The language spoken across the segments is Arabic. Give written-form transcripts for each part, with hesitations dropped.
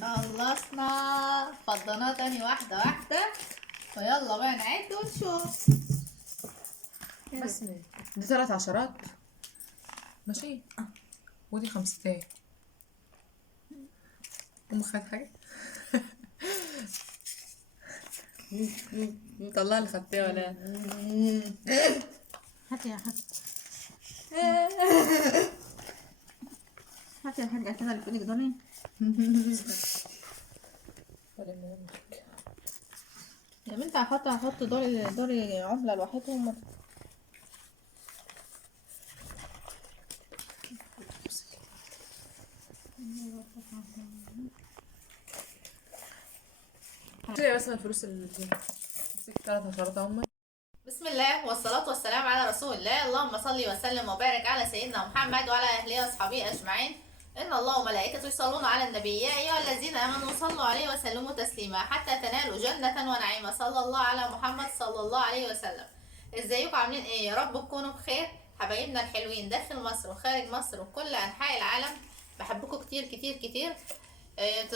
خلصنا، فضيناها تاني واحدة واحدة، ويلا بقى نعد ونشوف. بس دي 3 عشرات ماشي، ودي 5. خد حاجة. طلع اللي خدتيه ولا؟ هاتي يا حاج، هاتي يا حاجة كده اللي في ايدك دول. يا بنتي هحط دول عملة لوحدهم. شيلي بس من الفلوس اللي فيها. امسكي 3 عشرات هم. بسم الله والصلاة والسلام على رسول الله. اللهم صل وسلم وبارك على سيدنا محمد وعلى أهله وأصحابه أجمعين. إن الله وملائكته يصلون على النبي، يا أيها الذين آمنوا صلوا عليه وسلموا تسليما حتى تنالوا جنة ونعيما. صلى الله على محمد صلى الله عليه وسلم. ازيكم عاملين ايه؟ يا رب تكونوا بخير. حبايبنا الحلوين داخل مصر وخارج مصر وكل أنحاء العالم، بحبكم كتير كتير كتير.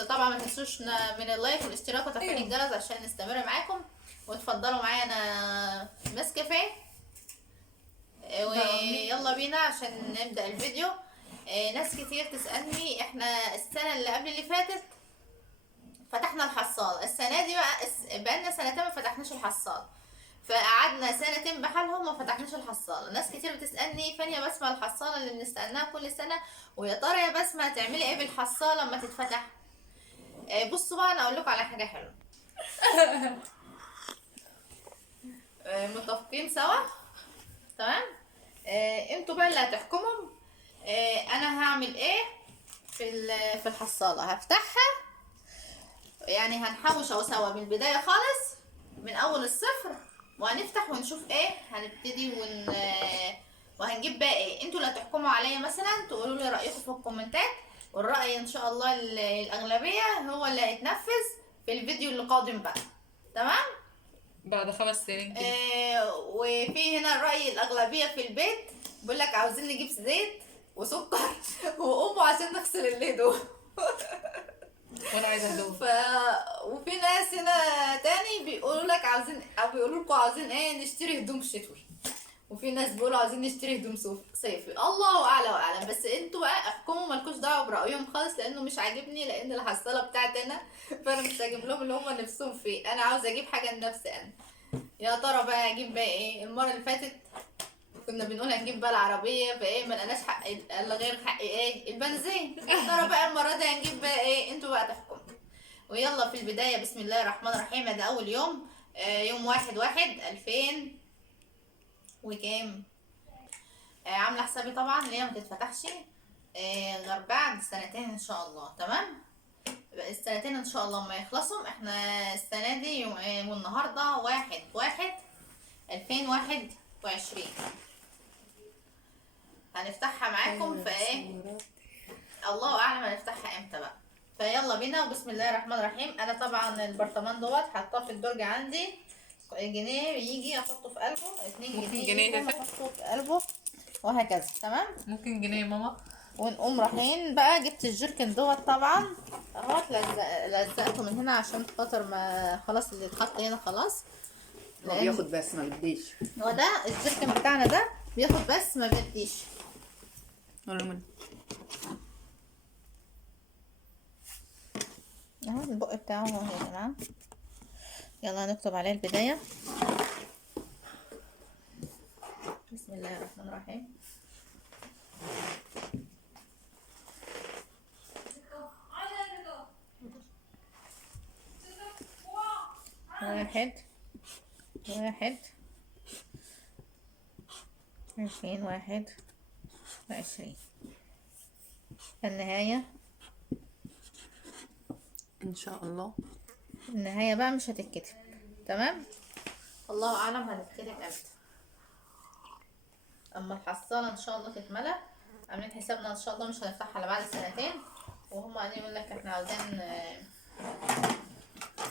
طبعا ما تنسوش من اللايك والاشتراك وتفعيل الجرس عشان نستمر معاكم. وتفضلوا معانا نسكافيه. ويلا بينا عشان نبدأ الفيديو. ناس كتير تسألني احنا السنة اللي قبل اللي فاتت فتحنا الحصالة، السنة دي بقالنا سنتين ما فتحناش الحصالة، فقعدنا سنتين بحالهم ما فتحناش الحصالة. ناس كتير بتسألني فين يا بسمة الحصالة اللي بنستناها كل سنة، ويا ترى يا بسمة هتعملي ايه بالحصالة لما تتفتح؟ بصوا بقى انا اقول لكم على حاجة حلوة. متفقين سوا؟ تمام. انتوا بقى اللي هتحكموا. انا هعمل ايه في الحصالة، هفتحها يعني هنحوش اهو سوا من البداية خالص من اول الصفر، وهنفتح ونشوف ايه هنبتدي وهنجيب بقى ايه. انتوا اللي هتحكموا عليا، مثلا تقولوا لي رأيكم في الكومنتات، والرأي ان شاء الله الاغلبية هو اللي هيتنفذ في الفيديو اللي قادم بقى. تمام. بعد 5 سنين كده. وفي هنا رأي الأغلبية في البيت بيقول لك عاوزين نجيب زيت وسكر وأمه عشان نغسل الهدوم. وانا عايزه هدوم. وفي ناس هنا تاني بيقولوا لك عاوزين، أو بيقولوا لكم عاوزين ايه نشتري هدوم شتوي، وفي ناس بيقولوا عاوزين نشتري هدوم صيفي. الله اعلى واعلم. بس انتوا بقى احكموا، مالكوش دعوه برايهم خالص، لانه مش عاجبني، لان الحصاله بتاعتي انا، فانا مش هجيب لهم اللي هم نفسهم فيه. انا عاوزه اجيب حاجه لنفسي انا. يا ترى بقى اجيب بقى ايه؟ المره اللي فاتت كنا بنقول هنجيب بقى العربيه، فايه ما لقناش حق الا غير حق ايه؟ البنزين. يا ترى بقى المره دي هنجيب بقى ايه؟ انتوا بقى تحكموا. ويلا في البدايه بسم الله الرحمن الرحيم. ده اول يوم، يوم 1/1/2000 وكام. عامله حسابي طبعا ان هي ما تتفتحش غير بعد سنتين ان شاء الله. تمام. السنتين ان شاء الله ما يخلصوا. احنا السنه دي والنهارده 1/1/2021. هنفتحها معاكم في ايه؟ الله اعلم هنفتحها امتى بقى. فيلا بينا وبسم الله الرحمن الرحيم. انا طبعا البرطمان دوت حاطاه في الدرج عندي. جنيه يجي احطه في قلبه، 2 ممكن جنيه جنيه يجي تفرق؟ احطه في قلبه، وهكذا. تمام. ممكن جنيه يا ماما. ونقوم رايحين بقى. جبت الجيركن دوت طبعا اهوت، لزقته من هنا عشان خاطر ما خلاص اللي اتحط هنا خلاص. هو بياخد بس ما بديش. هو ده الجيركن بتاعنا ده بياخد بس ما بيديش. ولا من اهو البق بتاعه اهو يا جماعه. يلا هنكتب عليه البدايه. بسم الله الرحمن الرحيم. واحد 2021. النهاية ان شاء الله. النهاية بقى مش هتتكتب. تمام. الله أعلم هتتكتب امتى. أما الحصالة إن شاء الله تتملى. عاملين حسابنا إن شاء الله مش هنفتحها إلا بعد سنتين، وهم قاعدين يقول لك إحنا عاوزين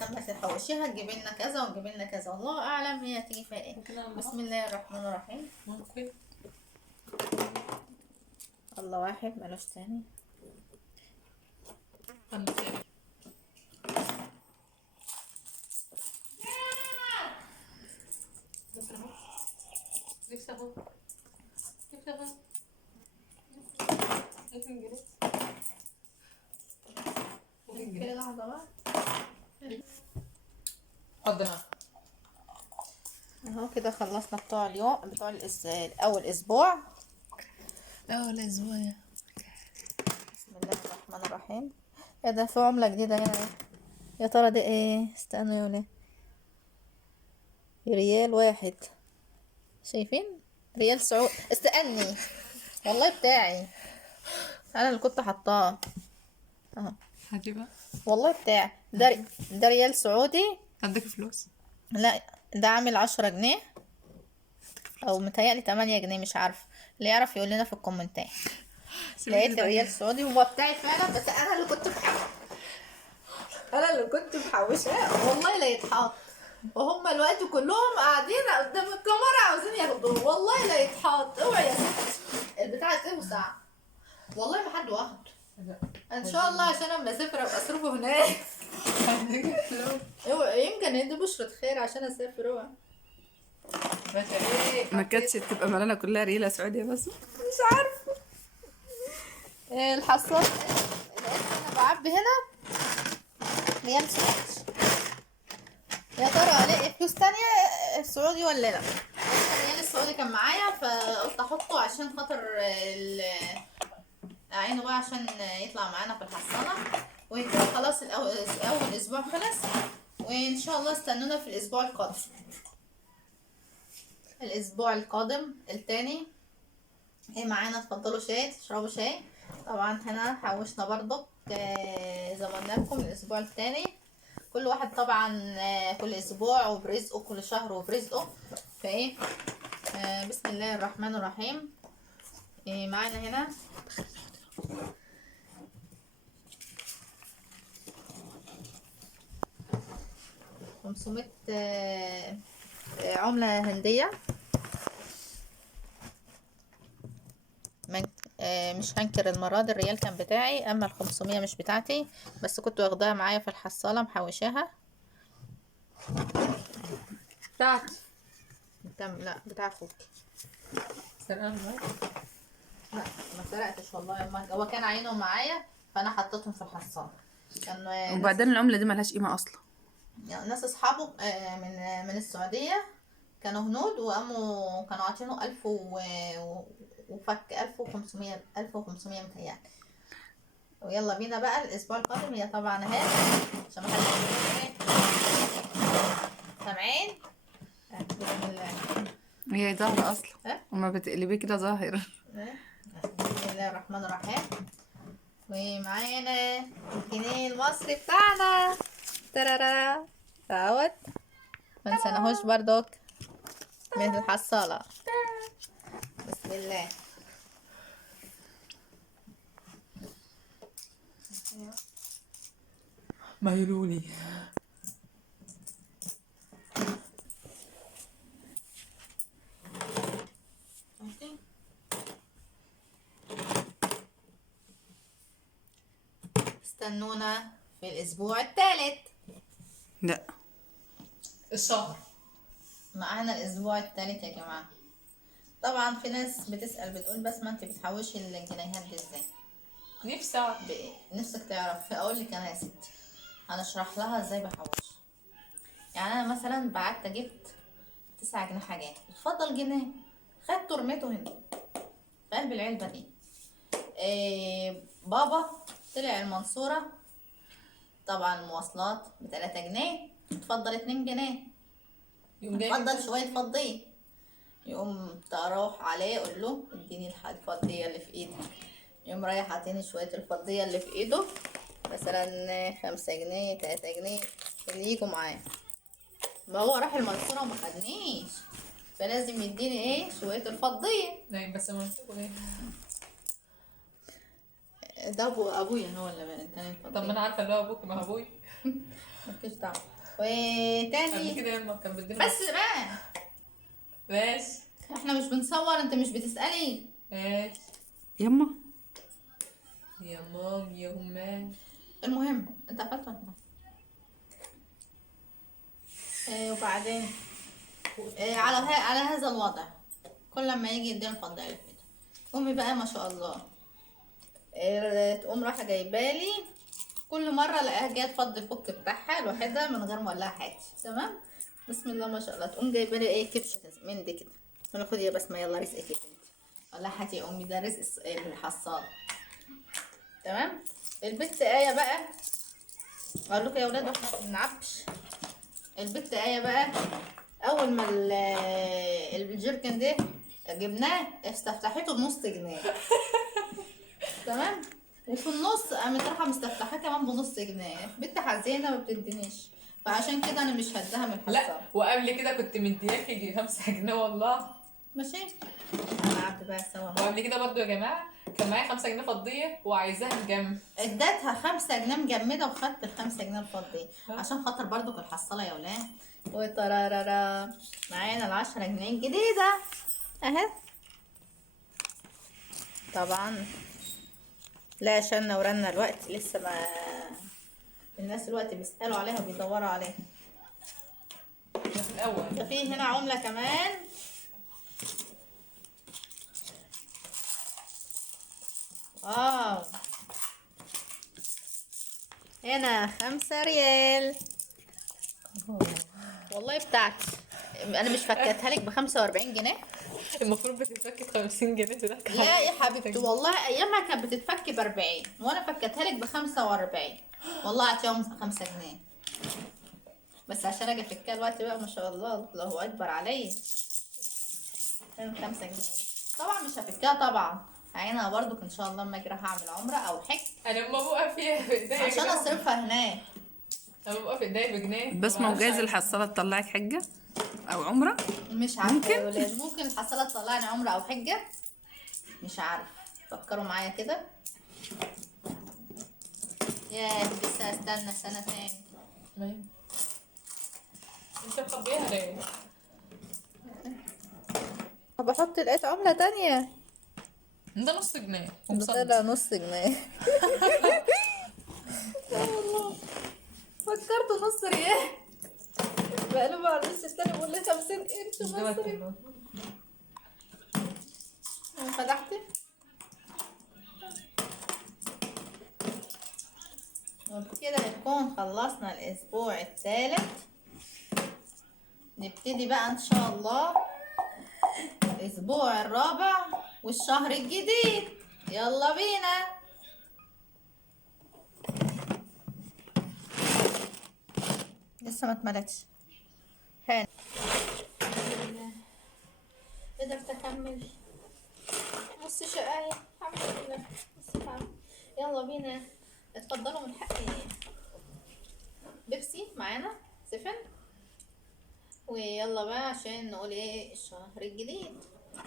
لما تحوشيها تجيبي لنا كذا ونجيب لنا كذا. الله أعلم هي هتيجي فيها إيه. بسم الله الرحمن الرحيم. ممكن. الله واحد ملوش تاني. جنيه. كده لحظة بقى. حضرها. اهو كده خلصنا بتوع اليوم، بتوع اول اسبوع. اول اسبوع. بسم الله الرحمن الرحيم. ايه ده، في عملة جديدة هنا. يا ترى دي ايه؟ استنوا يا وليه. ريال واحد، شايفين؟ ريال سعودي. استني، والله بتاعي انا اللي كنت حطاه. اهو هجيبها. والله بتاعي ده ريال سعودي. عندك فلوس؟ لا، ده عامل 10 جنيه او متهيألي 8 جنيه، مش عارفه. اللي يعرف يقول لنا في الكومنتات. لقيت الريال السعودي هو بتاعي فعلا، بس انا اللي كنت محوشاه والله لا يتحط. وهم الوقت كلهم قاعدين قدام الكاميرا عاوزين ياخدوه، والله لا يتحط. اوعي يا ستي، البتاع توسع والله ما حد واخد. ان شاء الله عشان اما اسافر ابقى اصرفه هناك. يمكن يدي بشرة خير عشان اسافر. اوعى ما كانتش تبقى ملانه كلها ريله سعوديه بس. مش عارفه. الحصان انا بعبي هنا ريال سعودي. يا ترى الاقي فلوس تانية سعودي ولا لا؟ الريال السعودي كان معايا فقلت احطه عشان خاطر اعينه بقى عشان يطلع معانا في الحصانة. وكده خلاص اول اسبوع خلص، وان شاء الله استنونا في الاسبوع القادم. الاسبوع القادم التاني ايه معانا؟ اتفضلوا شاي، تشربوا شاي. طبعا هنا حوشنا برضك زي ما قلنا لكم الاسبوع التاني. كل واحد طبعا كل اسبوع وبرزقه، كل شهر وبرزقه. فايه بسم الله الرحمن الرحيم. معانا هنا 500 عملة هندية. مش هنكر، المرة دي الريال كان بتاعي، اما ال500 مش بتاعتي، بس كنت واخداها معايا في الحصالة محوشاها. بتاعتي. لا بتاع اخوك. سلام. لا ما سرقتش والله، هو كان عينهم معايا فانا حطيتهم في الحصالة. كان وبعدين العمله دي ملهاش قيمه اصلا. ناس اصحابه من السعودية كانوا هنود، وقاموا كانوا عاطينه 1000 وفك 1500 متهيألي. ويلا بينا بقى الاسبوع القادم. هي طبعا اهي عشان ما حدش سامعين. هي ظاهره اصلا. ها؟ وما بتقلبيه كده ظاهره. بسم الله الرحمن الرحيم. ومعانا الجنيه المصري بتاعنا ترارا اهوت، ما نسيناهوش برضك من الحصالة. بسم الله. مايلوني. استنونا في الاسبوع الثالث. لا الشهر. معانا الاسبوع الثالث يا جماعه. طبعا في ناس بتسال بتقول بسمه انت بتحوشي الجنيهات دي ازاي؟ نفسي اعرف. نفسك تعرف؟ اقول لك انا يا ستي، هنشرح لها ازاي بحوش. يعني انا مثلا بعت جبت 9 جنيه حاجات، اتفضل جنيه، خدته رميته هنا في قلب العلبه دي. بابا طلع المنصوره، طبعا المواصلات ب3 جنيه، اتفضل 2 جنيه، اتفضل شويه فضيه. يقوم تروح عليه يقول له اديني الفضيه اللي في ايدك، يقوم رايح عاطيني شويه الفضيه اللي في ايده، مثلا 5 جنيه 3 جنيه اللي يجوا معاه. ما هو راح المنصوره وما خدنيش، فلازم يديني ايه؟ شويه الفضيه. لا بس ما نسيبه ليه؟ ده ابويا هو اللي كان الفضيه. طب ما انا عارفه اللي هو ابوك، ما هو ابوي. مالكيش دعوه. قبل وتاني كده يما كان بيدينا. بس بقى ماشي. احنا مش بنصور، انت مش بتسألي. ماشي يما. يا مام يا همان. المهم انت قفلت ولا وبعدين على هذا الوضع كل ما يجي يدينا الفضة اللي في ايده. امي بقى ما شاء الله تقوم رايحه جايبالي كل مره الاقيها جايه تفضي البوك بتاعها لوحدها من غير ما اقول لها حاجه. تمام. بسم الله ما شاء الله. تقوم جايبالي ايه كبشه من دي كده. انا خدي يا بسمه يلا رزقك يا بنتي. اقول لها هاتي يا امي ده رزق الحصاد. تمام. البت ايه بقى اقول لكم يا اولاد ما نعبش. البت ايه بقى اول ما الجيركن ده جبناه استفتحته بنص جنيه. تمام. وفي النص قامت رايحه مستفتحاه كمان بنص جنيه. بنت حزينه ما بتدينيش، فعشان كده انا مش هديها من لا الحصان. وقبل كده كنت مدياك يجي 5 جنيه والله. ماشي. انا قعدت بقى سوا. وقبل كده برضو يا جماعه كان معايا 5 جنيه فضيه وعايزاها مجمد. اديتها 5 جنيه مجمده وخدت ال5 جنيه الفضيه عشان خاطر برضو الحصاله يا ولاد. وطرارارا معانا ال10 جنيه الجديده اهي. طبعا لا شلنا ورنا الوقت لسه ما الناس الوقت بيسألوا عليها وبيدوروا عليها. ده في الاول. ده في هنا عملة كمان. واو. هنا 5 ريال والله بتاعتي. انا مش فكتها لك ب45 جنيه. المفروض بتتفك ب 50 جنيه تضحك عليا. لا يا حبيبتي والله ايامها كانت بتتفك ب40 وانا فكتها لك ب45. والله اعطيهم 5 جنيه بس عشان اجي افكها الوقت بقى ما شاء الله الله اكبر عليا. 5 جنيه طبعا مش هفكها طبعا. عينها برضو ان شاء الله لما اجي راح اعمل عمره او حج انا لما بوقف فيها في ايديا عشان اصرفها هناك. لما بوقف في ايديا بجنيه. بس ما وجايز الحصالة تطلعك حجة أو عمرة. مش عارفه يا ولاد ممكن الحصاله تطلعني عمره او حجه. مش عارفه. فكروا معايا كده. ياه لسه استنى سنه تاني. انت مخبيها ليه؟ بحط لقيت عمله تانية. ده نص جنيه طلع نص جنيه. والله فكرت نص ريال. بقلبه على الوش التاني بقول لي 50 قرش مصري. فتحتي وبكده نكون خلصنا الاسبوع الثالث. نبتدي بقى ان شاء الله الاسبوع الرابع والشهر الجديد. يلا بينا. لسه ما اتملتش. حلو. قدرت اكمل نص شقاية الحمد لله. يلا بينا. اتفضلوا من حقي بيبسي معانا سفن. ويلا بقى عشان نقول ايه الشهر الجديد.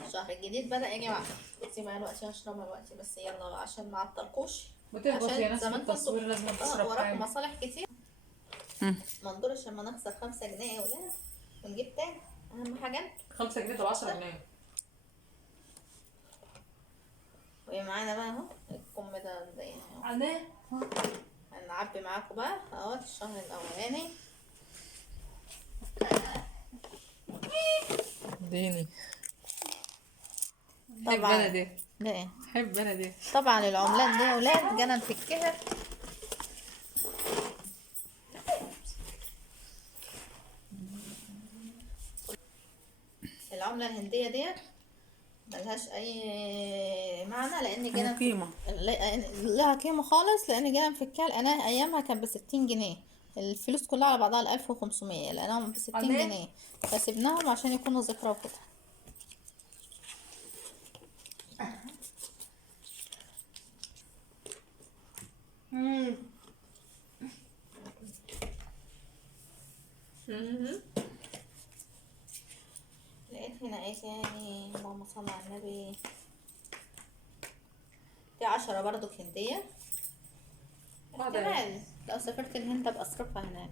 الشهر الجديد بدأ يا جماعة. بصي معايا الوقت هشربها الوقت بس يلا بقى عشان ما عطلكوش. بتهبط يا ناس في زمان كنتوا التصوير لازم تشرب وراكم حاجة. مصالح كتير. ما نضرش لما نخسر 5 جنيه يا ولاد ونجيب تاني. اهم حاجة 5 جنيه طب 10 جنيه. ومعانا بقى اهو الكم ده زي اهو. عليه. هنعبي معاكم بقى اهو الشهر الاولاني. اديني. طبعا. حب انا دي. ده ايه حب انا دي. طبعا العملات دي يا ولاد جانا نفكها. العملة الهندية ديت ملهاش اي معنى لان جينا قيمة. لها قيمة خالص لان جينا نفكها. انا ايامها كانت ب60 جنيه. الفلوس كلها على بعضها 1500 لانهم ب60 جنيه فسيبناهم عشان يكونوا ذكرى وكده. لقيت هنا ايه تاني اللهم صل على النبي. دي 10 برضو هندية. احتمال لو سافرت الهند ابقى اصرفها هناك.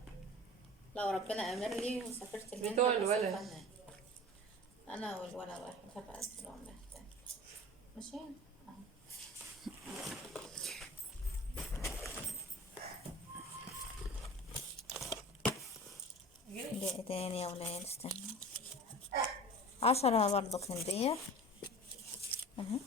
لو ربنا امر لي وسافرت الهند بتوع ابقى الولد. اصرفها هناك. انا والولد واحد هبقى اديلهم تاني. ماشي. ايه تاني يا ولاد استنى. 10 برضو هندية اهو.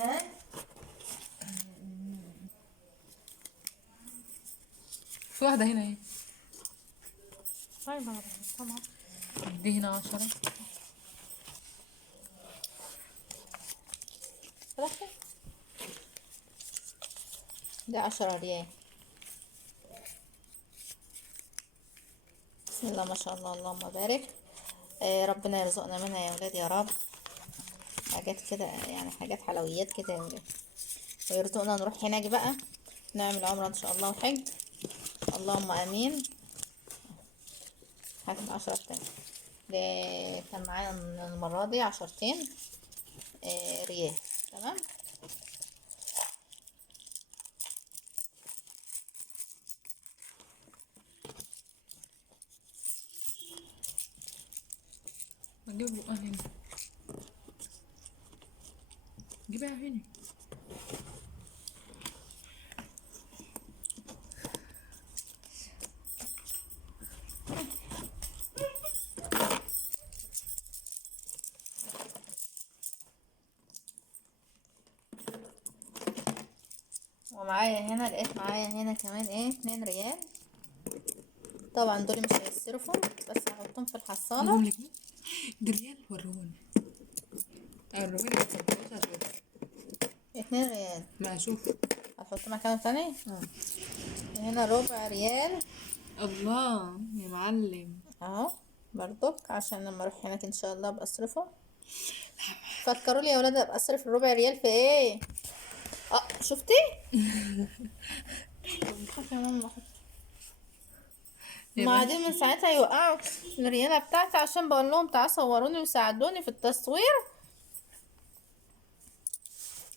ها في واحدة هنا اهي. طيب طبعا. دي هنا 10. دي 10 ريال. بسم الله ما شاء الله، اللهم بارك. ربنا يرزقنا منها يا ولاد يا رب. حاجات كده يعني، حاجات حلويات كده يا ولاد، ويرزقنا نروح هناك بقى نعمل عمرة ان شاء الله وحج. اللهم امين. هات 10 تاني. ده كان معايا المرة دي 10 ريال. تمام. نجيب بقى هنا. جيبها هنا. ومعايا هنا، لقيت معايا هنا كمان 2 ريال. طبعا دول مش هيصرفوا، بس هحطهم في الحصالة. نجيب لك دي ريال وروني. الرواني ما تصدقوش اشوف. 2 ريال. ما اشوف. هتحط مكانه تاني. هنا ربع ريال الله يا معلم. اهو برضك، عشان لما اروح هناك ان شاء الله ابقى اصرفه. فكروا لي يا ولاد، ابقى اصرف الربع ريال في ايه؟ شفتي؟ بخاف يا ماما. بعدين من ساعتها يوقعوا الريالة بتاعتي، عشان بقول لهم تعالوا صوروني وساعدوني في التصوير،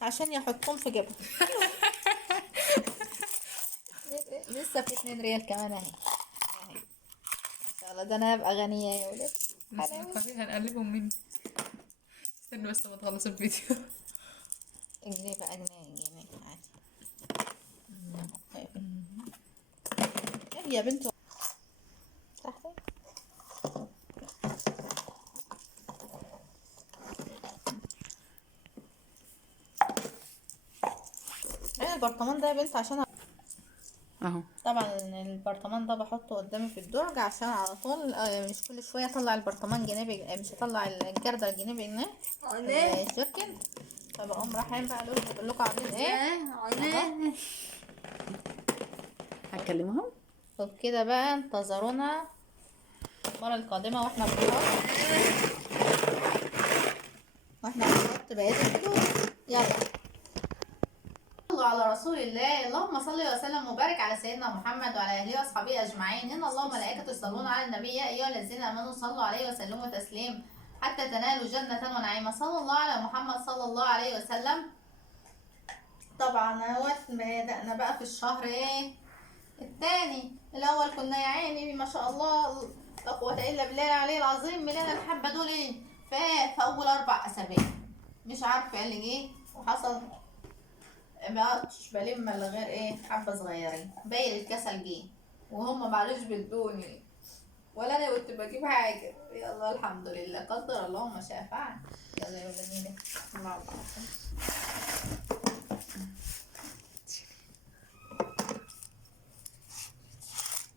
عشان يحطهم في جيبهم. لسه في 2 ريال كمان اهي. ان شاء الله ده انا هبقى غنية يا ولاد. هنقلبهم مني. استنوا بس ما تخلص الفيديو. جنيه بقى، جنيه عادي. يا بنت تحت. البرطمان ده يا بنت عشان اهو. طبعا البرطمان ده بحطه قدامي في الدرج، عشان على طول مش كل شويه اطلع البرطمان جنيه مش هطلع الجردل جنيه بجنيه الجيركن. فبقوم رايحين بقى بقول لكم عاملين ايه. هكلمهم. وبكده بقى انتظرونا المره القادمه، واحنا بنحط بقيه الفلوس. يلا صلوا على رسول الله. اللهم صل وسلم وبارك على سيدنا محمد وعلى اله واصحابه اجمعين. ان الله وملائكته يصلون على النبي يا ايها الذين امنوا صلوا عليه وسلموا تسليما حتى تنالوا جنة ونعيما. صلى الله على محمد صلى الله عليه وسلم. طبعا اهوت بدأنا بقى في الشهر الثاني. الاول كنا يا عيني ما شاء الله لا قوة الا بالله العلي العظيم، ملينا الحبة دول في اول 4 اسابيع. مش عارفة اللي جه وحصل، مبقتش بلم الا غير حبة صغيرين. باين الكسل جه وهم معلش بدوني، ولا انا كنت بجيب حاجة. يلا الحمد لله، قدر الله ما شاء فعل. يلا يا ولادي مع بعض.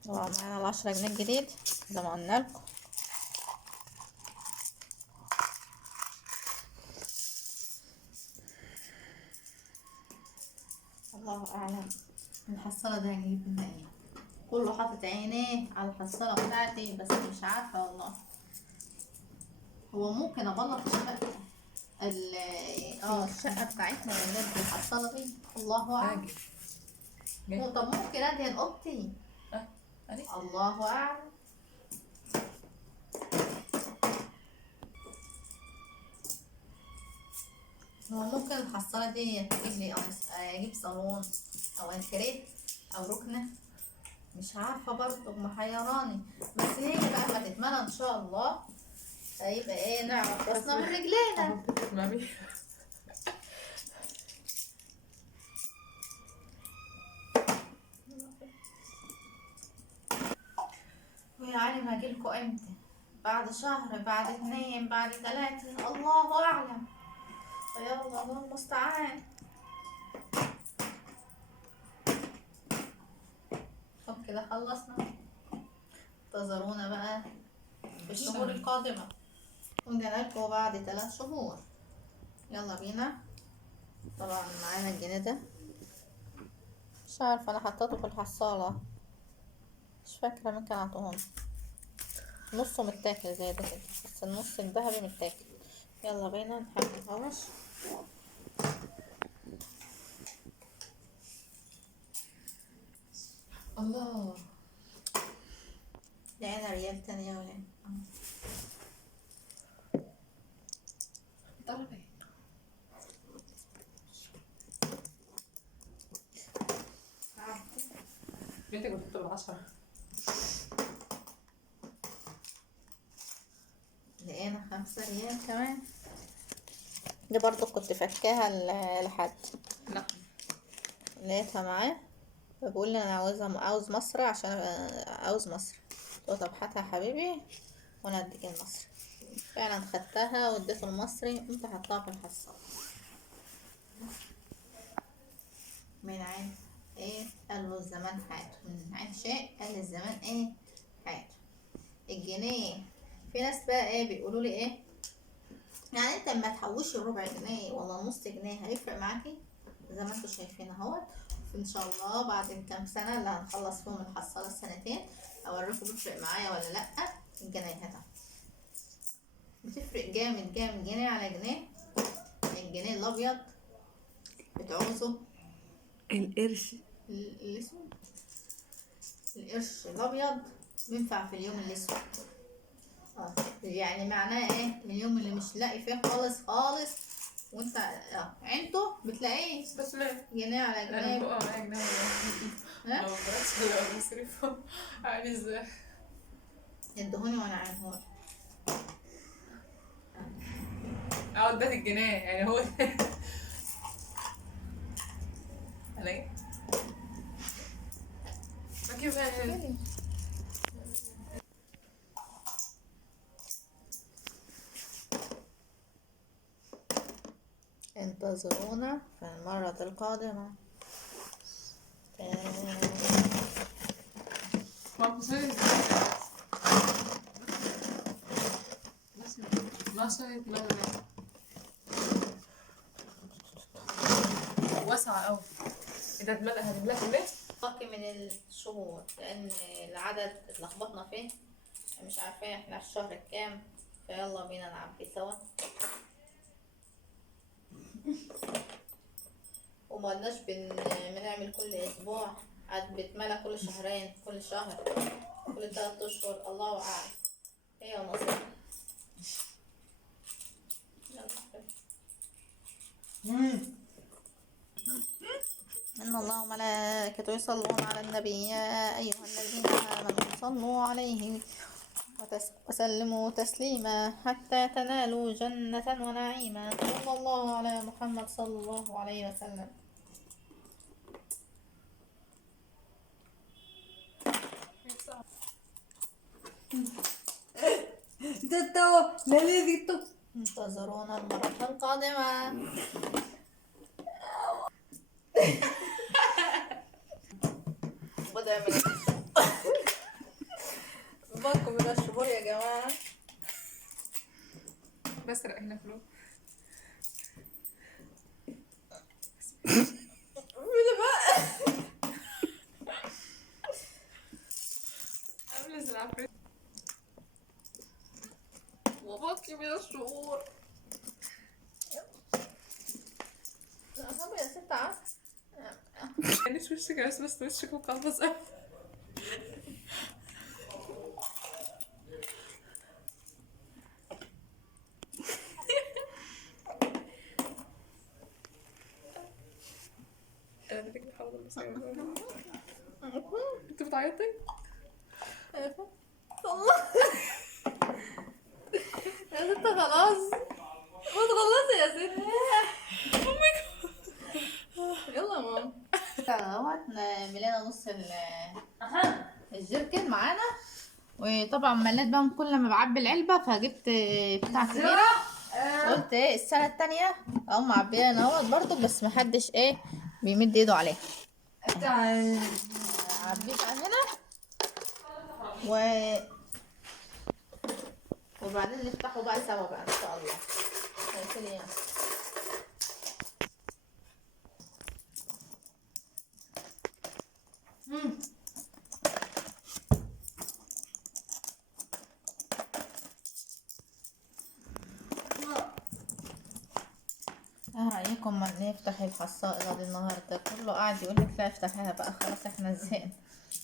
طبعا معانا 10 جنيه الجديد زي ما قلنا لكم. الله اعلم الحصاله ده هجيب منها ايه. كله حاطط عينيه على الحصاله بتاعتي، بس مش عارفه والله. هو ممكن ابلط الشقه الشقه بتاعتنا يا ولاد بالحصاله دي، الله اعلم. طب ممكن ادهن اوضتي. الله اعلم. هو ممكن الحصالة دي تجيب لي اجيب صالون او انتريه او ركنة، مش عارفة برضه محيراني. بس هي بقى ما تتمنى ان شاء الله هيبقى نعرف راسنا من رجلينا. ويا عالم هجيلكوا امتى، بعد شهر، بعد 2، بعد 3، الله اعلم. يلا الله المستعان. طب كده خلصنا، انتظرونا بقى في الشهور القادمة، ونجيلكوا بعد 3 شهور. يلا بينا. طبعا معانا الجنيه ده، مش عارفة انا حطيته في الحصالة، مش فاكرة مين كان عطوهوني. نصه متاكل زي ده كده، بس النص الذهبي متاكل. يلا بينا نحاول نحوش. الله، لقينا ريال تاني يا ولاد. طلع ايه؟ بنتك بتحط بالعشرة. لقينا 5 ريال كمان. دي برضو كنت فكاها لحد، لا لقيتها معاه بقول لي انا عاوز مصر عشان عاوز مصر. قلت له طب هاتها يا حبيبي وانا اديك المصري. فعلا خدتها واديته المصري، قمت حطها في الحصالة. من عين ايه قال له الزمان حياته، من عين شيء قال الزمان ايه حياته. الجنيه في ناس بقى ايه بيقولوا لي ايه يعني انت اما تحوشي ربع جنيه ولا نص جنيه هيفرق معاكي؟ زي ما انتوا شايفين اهوت. ان شاء الله بعد كام سنه اللي هنخلص فيهم الحصاله السنتين اوريكم بتفرق معايا ولا لا. الجنيهات بتفرق جامد جامد، جنيه على جنيه. الجنيه الابيض بتعوزه القرش الاسود، القرش الابيض بينفع في اليوم الاسود. يعني معناه ايه؟ اليوم اللي مش لاقي فيه خالص خالص وانت عينته بتلاقيه بس ما جنيه على انا جنيه. بقى معايا جنيه ها؟ لو بس لو مصرفه عادي ازاي. ادهوني وانا عينهولك. اقعد ده الجنيه يعني هو الاقي ما كفايه. انتظرونا في المرة القادمة. ما بصير ما صارت واسعة أوي. إذا هتملاها في البيت باقي من الشهور لأن العدد اتلخبطنا فيه، مش عارفين احنا في الشهر الكام. فيلا بينا نعبي سوا. وما قلناش بنعمل كل أسبوع، عاد بتملى كل شهرين، كل شهر، كل 3 أشهر، الله أعلم. هي نصيب. إن الله وملائكته يصلون على النبي يا أيها الذين آمنوا صلوا عليه وسلموا تسليما حتى تنالوا جنة ونعيما. صلى الله على محمد صلى الله عليه وسلم. انتظرونا المرة القادمة. بدأ يعمل باكم من الشهور يا جماعة. بسرق هنا فلوس. عاملة زي العفريت. وباقي من الشهور. يا ست عسل. يعني وشك بس وشك مقلبص أوي. أنا بدك بحاول المصيبة. أنت بتعيطي؟ والله يا ست خلاص ما تخلصي يا ست. يلا يا ماما. اهوت ملينا نص الجيركن معانا. وطبعا مليت بقى كل ما بعبي العلبه فجبت بتاع كبيره قلت ايه السنة التانية اقوم معبيها انا اهوت برضو، بس محدش ايه بيمد ايده عليها. عبيه بقى هنا و... وبعدين نفتحه بقى سوا بقى ان شاء الله. هيكون يعني ايه رأيكم ما نفتح الحصائلة دي النهاردة؟ كله قاعد يقولك لا افتحيها بقى خلاص، احنا زهقنا،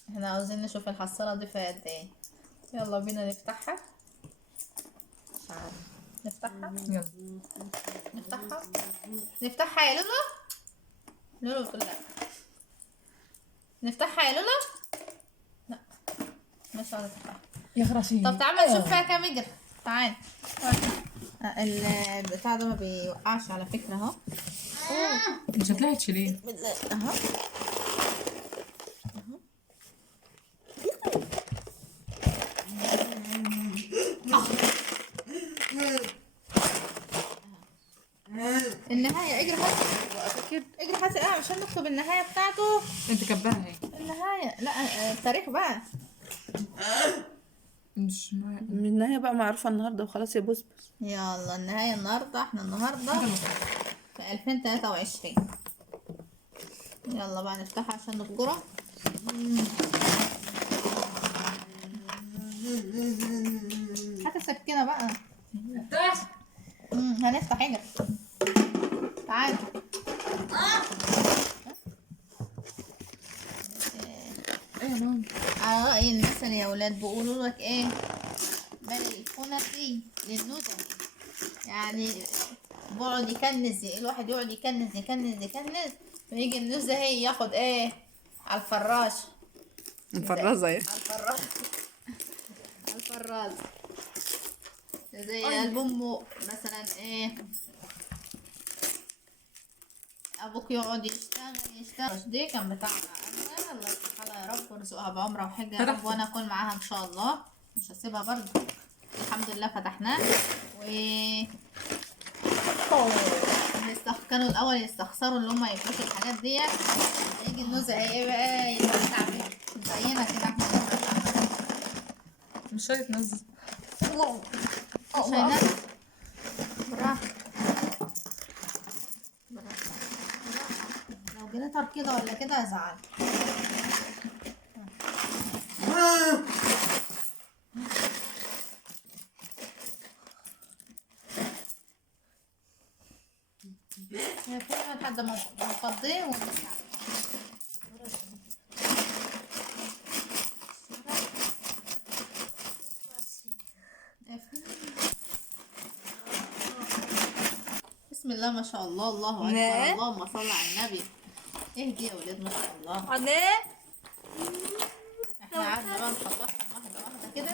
احنا عاوزين نشوف الحصالة دي فيها قد ايه. يلا بينا نفتحها. مش عارف نفتحها. يلا. نفتحها نفتحها يا لولو. لولو بتقول لا. نفتحها يا لولو. لا مش عاوزة افتحها. يا خراشي. طب تعالى نشوف فيها كام يجري. تعال. البتاع ده ما بيوقعش على فكرة اهو. مش هتلاقي تشيليه. اهو. النهاية اجري حاسب كده، اجري حاسب عشان نكتب النهاية بتاعته. انت كباها اهي. النهاية لا التاريخ بقى. مش من النهاية بقى معروفة النهاردة وخلاص يا بسبس. يلا النهاية النهاردة، احنا النهاردة في 2023. يلا بقى نفتحها عشان نفجرها. هات السكينة بقى. هنفتح اجري. تعال. ايه يا ماما؟ على رأي المثل يا ولاد بيقولوا لك ايه، بل الكنفي للندى. يعني بيقعد يكنز، الواحد يقعد يكنز يكنز يكنز، ويجي النوزة هي ياخد ايه على الفراش. مفرزة يا على الفراش. على الفراز. زي قلب امه مثلا ايه، ابوك يقعد يشتغل دي كان بتاع الله يسخرها يا رب ويرزقها بعمره وحجه يا رب، وانا اكون معاها ان شاء الله، مش هسيبها برضه. الحمد لله فتحناه و كانوا الاول يستخسروا اللي هم يفرشوا الحاجات ديت، يجي النوزة ايه بقى يتمتع بيها زينا كده احنا بنتمتع بيها. مش شايف تنزل. مش هينزل. براحة. لو جريتر كده ولا كده هزعل. هي فيها لحد ما نفضيه ونسمع. بسم الله ما شاء الله، الله اكبر، اللهم صل على النبي. اهدي يا ولاد ما شاء الله. احنا قعدنا بقى نخلصهم واحده واحده كده.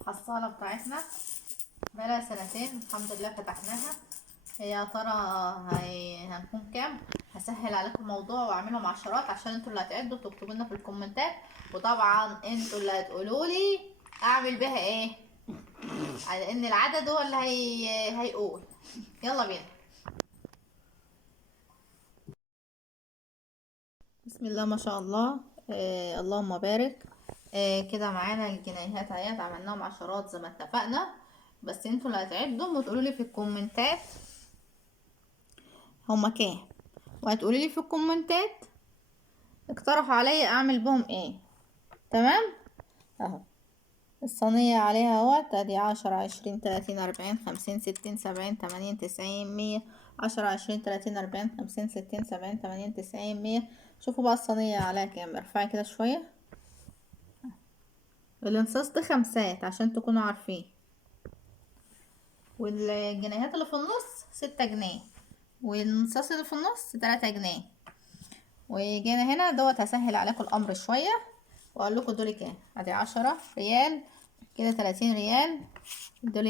الحصالة بتاعتنا بقالها سنتين الحمد لله فتحناها. يا ترى هنكون كام؟ هسهل عليكم الموضوع واعملهم عشرات عشان انتوا اللي هتعدوا تكتبوا لنا في الكومنتات، وطبعا انتوا اللي هتقولوا لي اعمل بيها ايه، على ان العدد هو اللي هيقول. يلا بينا. بسم الله ما شاء الله. اللهم بارك. كده معانا الجنيهات اهيت عملناهم عشرات زي ما اتفقنا، بس انتوا اللي هتعدوا وتقولوا لي في الكومنتات هما كام، وهتقولوا لي في الكومنتات اقترحوا عليا اعمل بهم ايه. تمام اهو الصينية عليها اهوت ادي 10 20 30 40 50 60 70 80 90 100. 10 20 30 40 50 60 70 80 90 100. شوفوا بقى الصينية عليها كام، ارفعي كده شوية. الانصاص ده خمسات عشان تكونوا عارفين. والجنيهات اللي في النص 6 جنيه، والنصاص اللي في النص 3 جنيه. وجينا هنا دوت هسهل عليكم الامر شويه واقول لكم دول كام. ادي 10 ريال كده، 30 ريال، دول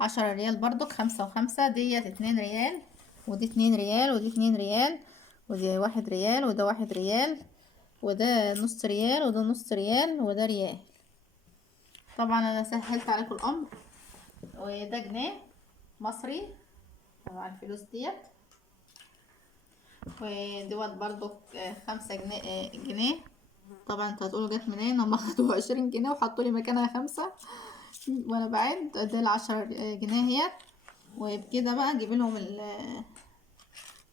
10 ريال برضك، 5 و5 ديت 2 ريال، ودي 2 ريال، ودي 2 ريال، ودي 1 ريال، وده 1 ريال، وده نص ريال، وده نص ريال، وده ريال. طبعا انا سهلت عليكم الامر. وده جنيه مصري طبعا الفلوس ديت. ودوت برضو 5 جنيه. طبعا انتوا هتقولوا جت منين، هم خدوا 20 جنيه وحطوا لي مكانها 5 وانا بعد. ده ال10 جنيه هي. وبكده بقى اجيب لهم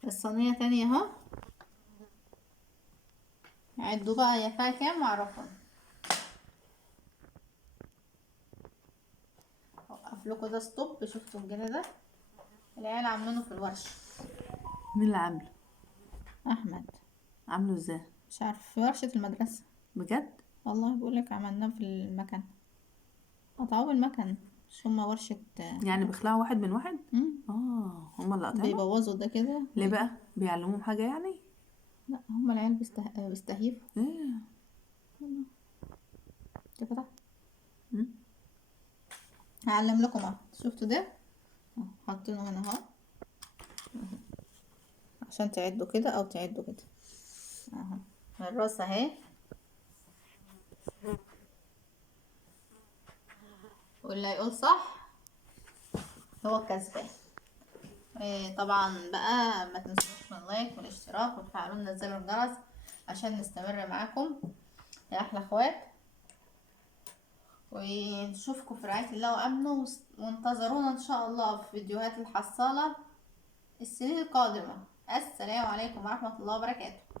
الصينيه تانية اهو. عدوا بقى هي فيها كام واعرفهم. اوقف لكم ده ستوب. شفتوا الجنيه ده العيال عاملينه في الورشه. مين اللي عامله؟ احمد. عامله ازاي؟ مش عارف، في ورشه المدرسه. بجد؟ والله بقولك عملناه في المكان، قطعوه بالمكن. مش هما ورشه. يعني بيخلعوا واحد من واحد؟ مم. هما اللي قاطعينه؟ بيبوظوا ده كده. ليه بقى؟ بيعلموهم حاجه يعني؟ لا هما العيال بيستهيفوا ايه؟ كده. مم. هعلم لكم اهو. شفتوا ده حاطينه هنا اهو عشان تعدوا كده او تعدوا كده اهو. الراس اهي، واللي هيقول صح هو الكسبان. طبعا بقى ما تنسوش من اللايك والاشتراك وتفعلوا لنا زر الجرس عشان نستمر معاكم يا احلى اخوات. ونشوفكم في رعاية الله وامنه، وانتظرونا ان شاء الله في فيديوهات الحصالة السنين القادمة. السلام عليكم ورحمة الله وبركاته.